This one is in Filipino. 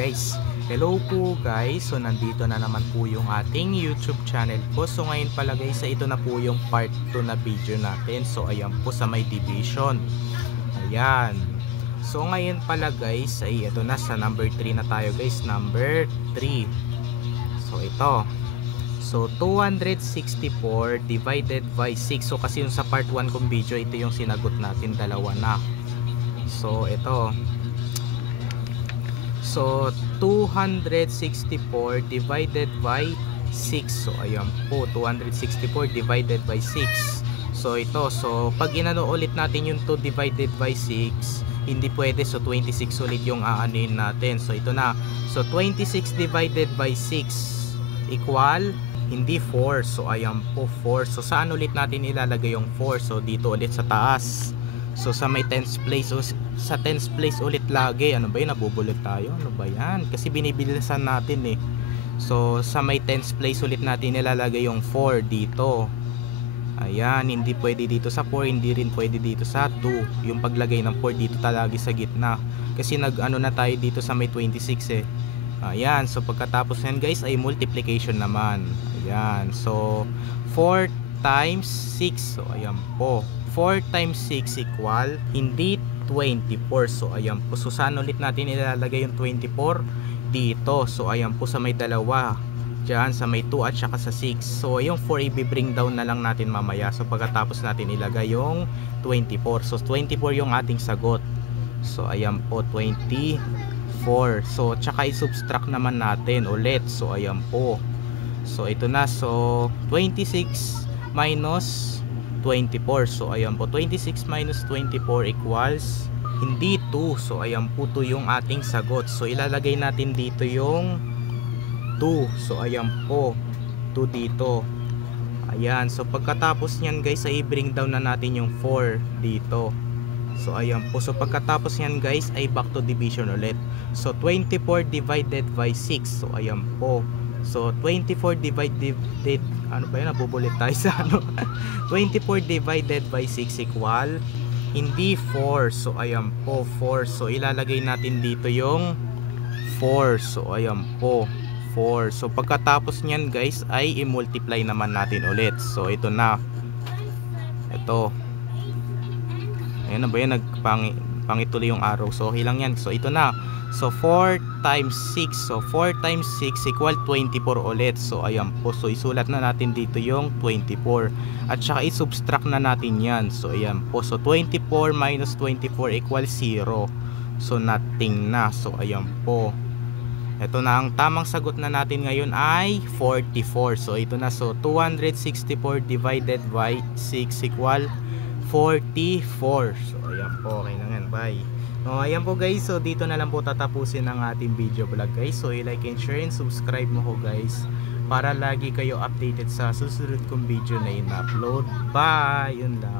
guys, hello po guys. So nandito na naman po yung ating YouTube channel po. So ngayon pala guys, ito na po yung part 2 na video natin. So ayan po sa may division. Ayan. So ngayon pala guys, ay ito na sa number 3 na tayo guys. Number 3. So ito. So 264 divided by 6. So kasi yung sa part 1 kong video, ito yung sinagot natin, dalawa na. So ito. So 264 divided by 6. So ayan po, 264 divided by 6. So ito, so pag inano ulit natin yung 2 divided by 6, hindi pwede. So 26 ulit yung aanuhin natin. So ito na. So 26 divided by 6 equal, hindi 4. So ayan po, 4. So saan ulit natin ilalagay yung 4? So dito ulit sa taas. So sa may 10th place, o sa 10th place ulit lagi. Ano ba yun? Nabubulot tayo. Ano ba yan? Kasi binibilisan natin eh. So sa may 10th place ulit natin ilalagay yung 4 dito. Ayan, hindi pwede dito sa 4, hindi rin pwede dito sa 2. Yung paglagay ng 4 dito talaga sa gitna. Kasi nag-ano na tayo dito sa may 26 eh. Ayan, so pagkatapos yan guys ay multiplication naman. Ayan, so 4 times 6. So ayan po, 4 times 6 equal, hindi 24. So ayan po, so saan ulit natin ilalagay yung 24? Dito. So ayan po sa may dalawa, dyan sa may 2 at saka sa 6. So yung 4 i-bring down na lang natin mamaya. So pagkatapos natin ilagay yung 24. So 24 yung ating sagot. So ayan po, 24. So tsaka i-subtract naman natin ulit. So ayan po. So ito na. So 26 minus 24. So ayan po, 26 minus 24 equals, hindi 2. So ayan po, 2 yung ating sagot. So ilalagay natin dito yung 2. So ayan po, 2 dito. Ayan, so pagkatapos nyan guys ay i-bring down na natin yung 4 dito. So ayan po, so pagkatapos nyan guys ay back to division ulit. So 24 divided by 6. So ayan po, so 24 divided, ano ba yun, nabubulit tayo sa ano. 24 divided by 6 equal, hindi 4. So ayan po, 4. So ilalagay natin dito yung 4. So ayan po, 4. So pagkatapos nyan guys ay i-multiply naman natin ulit. So ito na. Ito. Ayan na ba yan, pangituloy yung arrow. So okay lang yan. So ito na. So 4 times 6. So 4 times 6 equal 24 ulit. So ayan po. So isulat na natin dito yung 24. At saka i-subtract na natin yan. So ayan po. So 24 minus 24 equal 0. So nothing na. So ayan po. Ito na, ang tamang sagot na natin ngayon ay 44. So ito na. So 264 divided by 6 equal 44. So ayan po. Okay na yan. Bye. So ayan po guys. So dito na lang po tatapusin ang ating video vlog guys. So i-like and share and subscribe mo ko guys, para lagi kayo updated sa susunod kong video na in-upload. Bye! Yun lang.